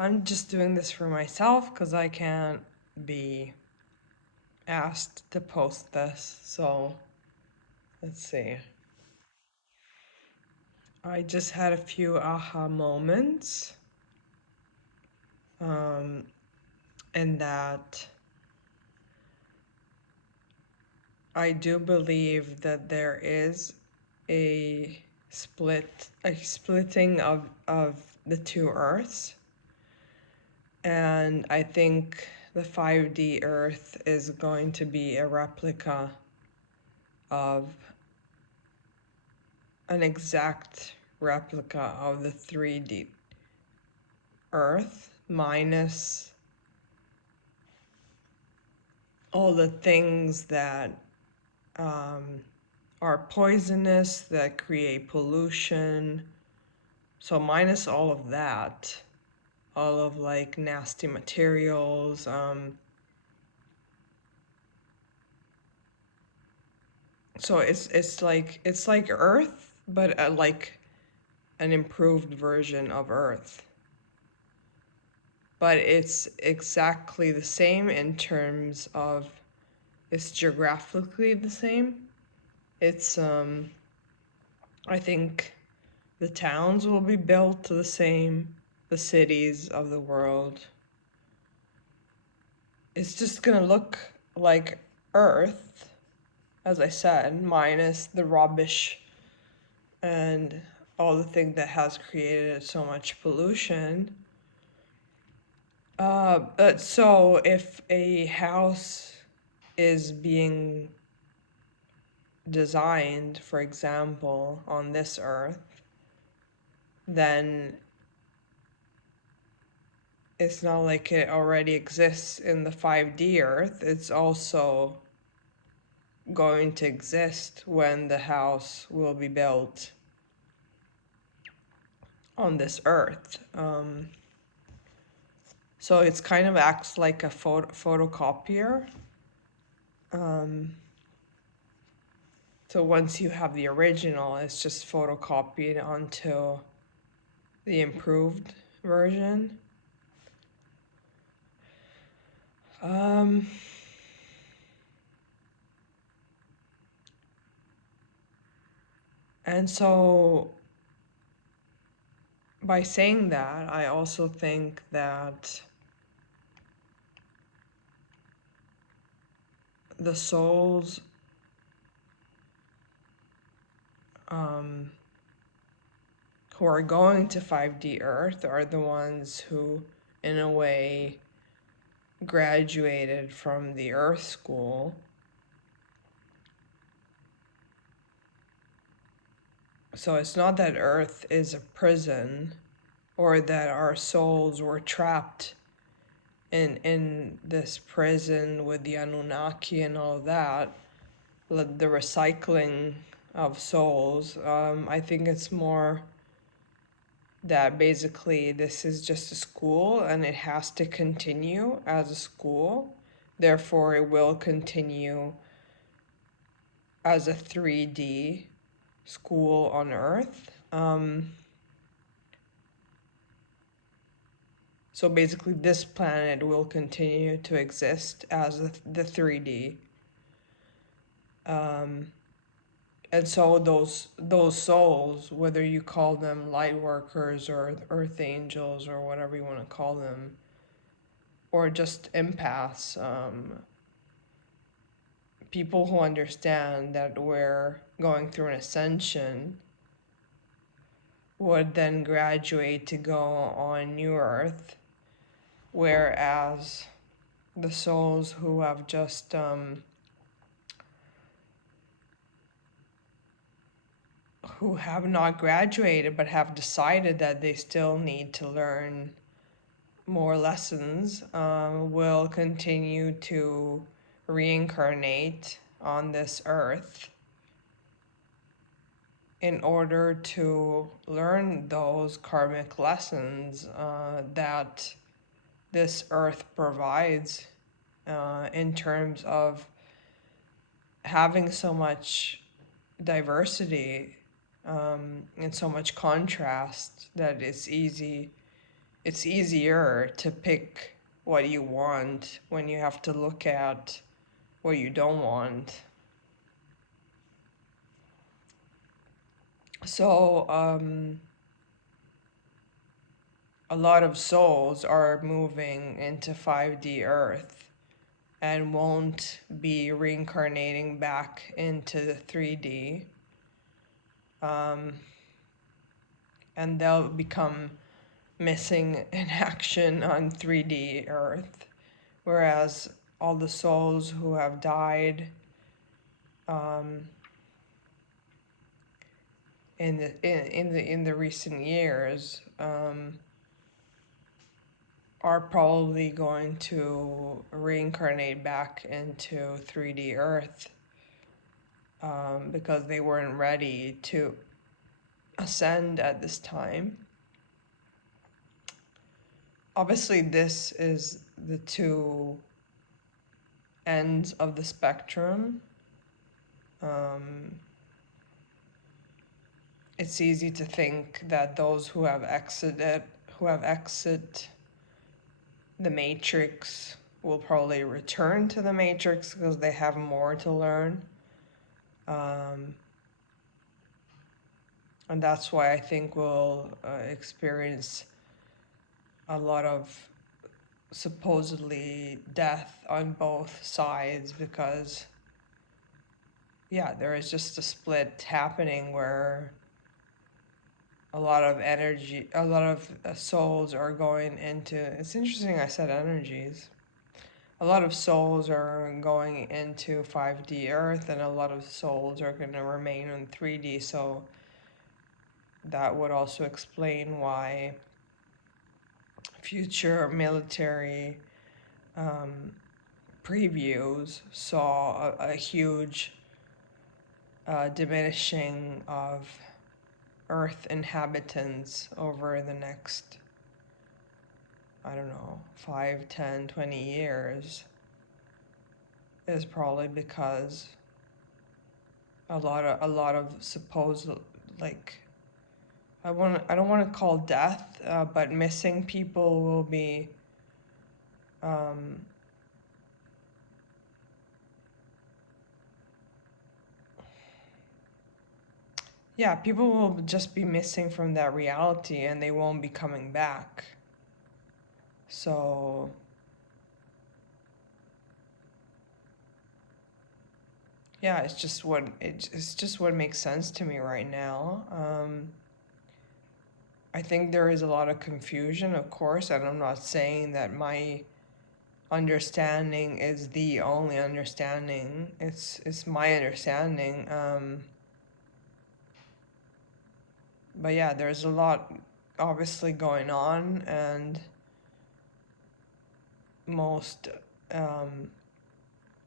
I'm just doing this for myself because I can't be asked to post this. So let's see. I just had a few aha moments. And that I do believe that there is a splitting of the two Earths. And I think the 5D Earth is going to be a replica of an exact replica of the 3D Earth, minus all the things that are poisonous, that create pollution. So minus all of that, all of like nasty materials. So it's like Earth, but like an improved version of Earth. But it's exactly the same in terms of it's geographically the same. It's I think the towns will be built the same, the cities of the world. It's just gonna look like Earth, as I said, minus the rubbish and all the thing that has created so much pollution. But so if a house is being designed, for example, on this Earth, then it's not like it already exists in the 5D Earth. It's also going to exist when the house will be built on this Earth. So it's kind of acts like a photocopier. So once you have the original, it's just photocopied onto the improved version. And so by saying that, I also think that the souls who are going to 5D Earth are the ones who, in a way, graduated from the Earth School. So it's not that Earth is a prison or that our souls were trapped in this prison with the Anunnaki and all that, the recycling of souls. I think it's more that basically this is just a school and it has to continue as a school. Therefore, it will continue as a 3D school on Earth. So basically, this planet will continue to exist as the 3D. And so those souls, whether you call them light workers or earth angels or whatever you want to call them, or just empaths, people who understand that we're going through an ascension, would then graduate to go on New Earth, whereas the souls who have just who have not graduated but have decided that they still need to learn more lessons will continue to reincarnate on this earth in order to learn those karmic lessons that this earth provides in terms of having so much diversity and so much contrast that it's it's easier to pick what you want when you have to look at what you don't want. So, a lot of souls are moving into 5D Earth and won't be reincarnating back into the 3D. And they'll become missing in action on 3D Earth. Whereas all the souls who have died in the recent years are probably going to reincarnate back into 3D Earth because they weren't ready to ascend at this time. Obviously, this is the two ends of the spectrum. It's easy to think that those who have exited the Matrix will probably return to the Matrix because they have more to learn. And that's why I think we'll experience a lot of supposedly death on both sides because, yeah, there is just a split happening where a lot of energy, a lot of souls are going into, it's interesting I said energies. A lot of souls are going into 5D Earth and a lot of souls are going to remain in 3D. So that would also explain why future military previews saw a huge diminishing of Earth inhabitants over the next, I don't know, 5, 10, 20 years is probably because a lot of supposed, like, I don't want to call death, but missing people will be yeah, people will just be missing from that reality and they won't be coming back. So yeah, it's just what makes sense to me right now. I think there is a lot of confusion, of course, and I'm not saying that my understanding is the only understanding. It's my understanding. But yeah, there's a lot obviously going on, and most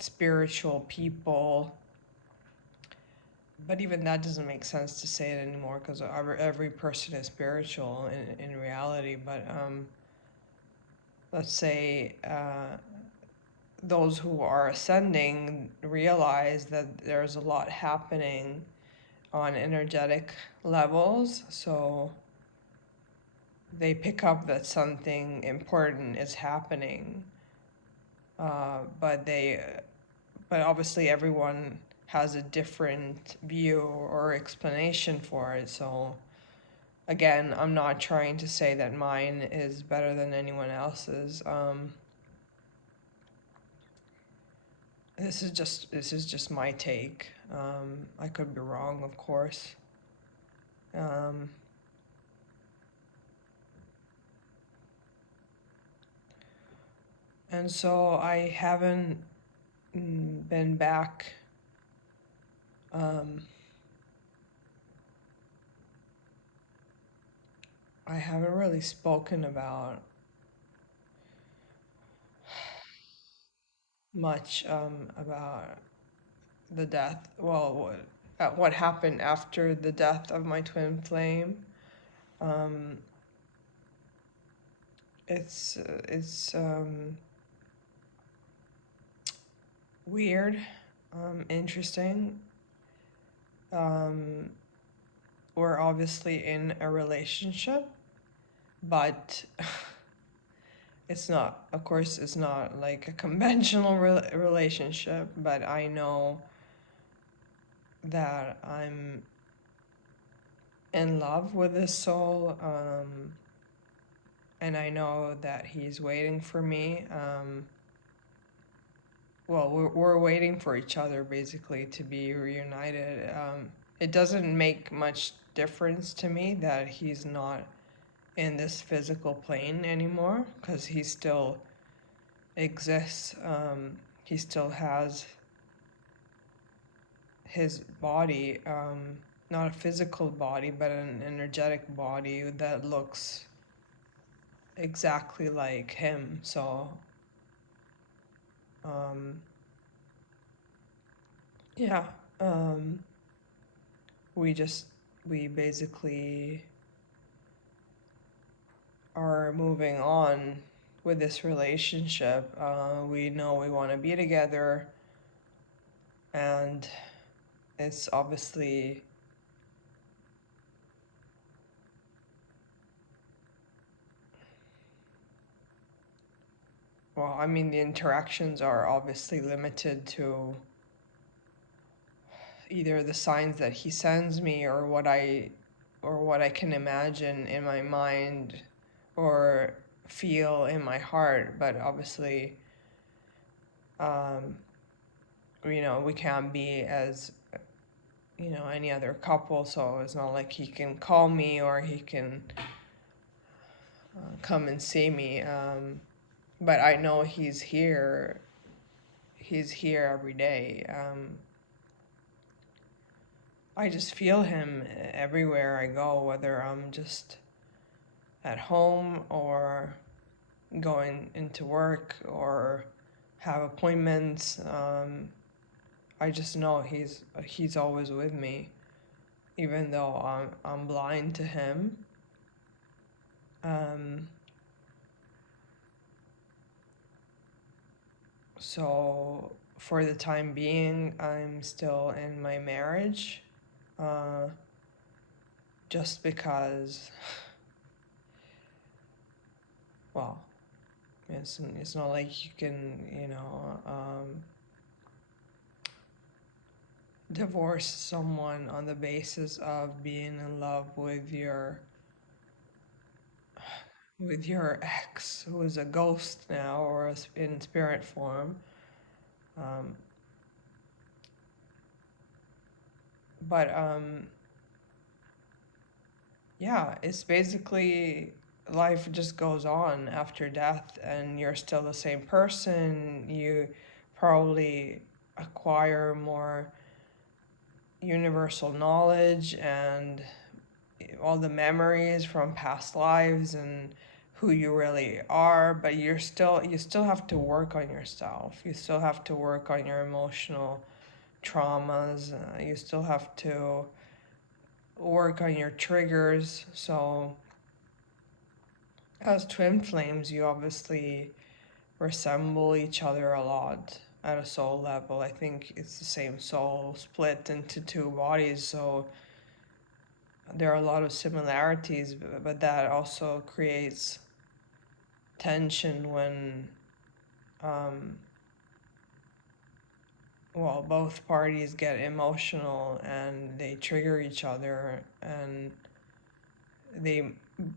spiritual people, but even that doesn't make sense to say it anymore because every person is spiritual in reality. But let's say those who are ascending realize that there's a lot happening on energetic levels, so they pick up that something important is happening, but obviously everyone has a different view or explanation for it. So again, I'm not trying to say that mine is better than anyone else's. This is just my take. I could be wrong, of course. And so I haven't been back. I haven't really spoken about much about the death. Well, what happened after the death of my twin flame. It's weird, interesting. We're obviously in a relationship, but it's not, of course, it's not like a conventional relationship, but I know that I'm in love with this soul, and I know that he's waiting for me. Well, we're waiting for each other basically to be reunited. It doesn't make much difference to me that he's not in this physical plane anymore because he still exists. He still has his body, not a physical body, but an energetic body that looks exactly like him. So, um, yeah, um, we just, we basically are moving on with this relationship. We know we want to be together, and it's obviously, well, I mean, the interactions are obviously limited to either the signs that he sends me or what I can imagine in my mind or feel in my heart. But obviously, um, we can't be as any other couple, so it's not like he can call me or he can come and see me. But I know he's here every day. I just feel him everywhere I go, whether I'm just at home or going into work or have appointments. I just know he's always with me, even though I'm blind to him. Um, so for the time being, I'm still in my marriage, uh, just because, well, it's not like you can, divorce someone on the basis of being in love with your ex who is a ghost now or in spirit form. Um, but yeah, it's basically life just goes on after death, and you're still the same person. You probably acquire more universal knowledge and all the memories from past lives and who you really are, but you still have to work on yourself. You still have to work on your emotional traumas. You still have to work on your triggers. So as twin flames, you obviously resemble each other a lot at a soul level. I think it's the same soul split into two bodies, so there are a lot of similarities, but that also creates tension when, um, well, both parties get emotional and they trigger each other, and they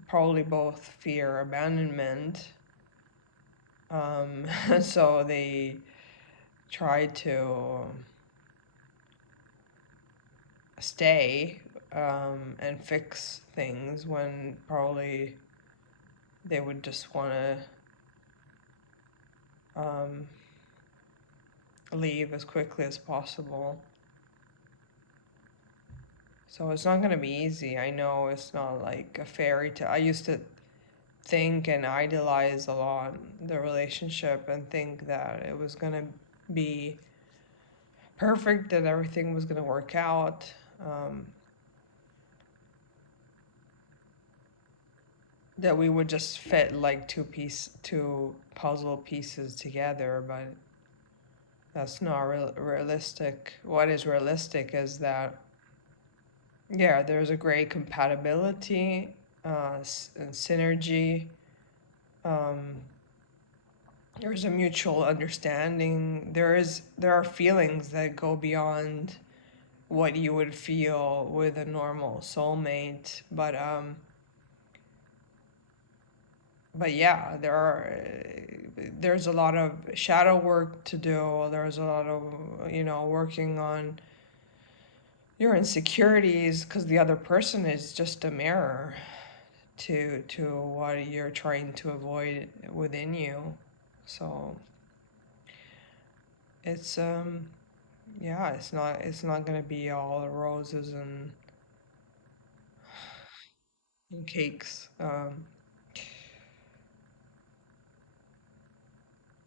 probably both fear abandonment. So they try to stay, and fix things when probably they would just want to, um, leave as quickly as possible. So it's not going to be easy. I know it's not like a fairy tale. I used to think and idealize a lot the relationship and think that it was going to be perfect, that everything was going to work out. Um, that we would just fit like two puzzle pieces together, but that's not realistic. What is realistic is that, yeah, there's a great compatibility, and synergy, um, there's a mutual understanding. There are feelings that go beyond what you would feel with a normal soulmate, but yeah, there's a lot of shadow work to do. There's a lot of, working on your insecurities, because the other person is just a mirror to what you're trying to avoid within you. So it's yeah, it's not gonna be all roses and cakes.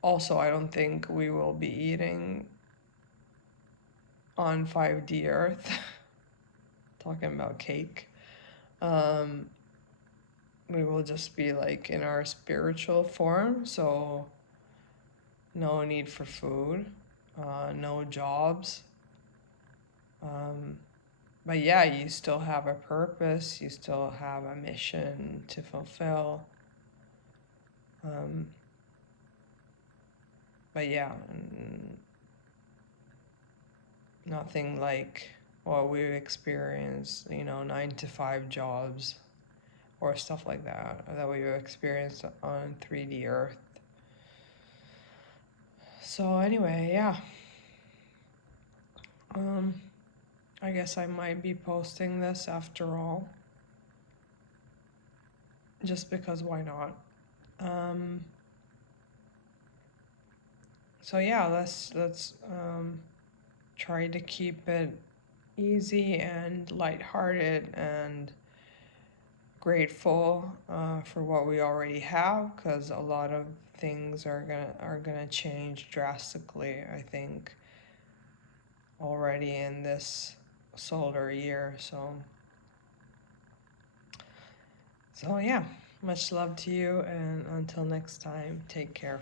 Also, I don't think we will be eating on 5D Earth. Talking about cake. Um, we will just be like in our spiritual form, so no need for food, no jobs. Um, but yeah, you still have a purpose, you still have a mission to fulfill. Um, but yeah, nothing like what we've experienced, 9 to 5 jobs or stuff like that we've experienced on 3D Earth. So anyway, yeah. Um, I guess I might be posting this after all, just because why not? Um, so yeah, let's try to keep it easy and lighthearted and grateful for what we already have, because a lot of things are gonna change drastically, I think, already in this solar year. So yeah, much love to you, and until next time, take care.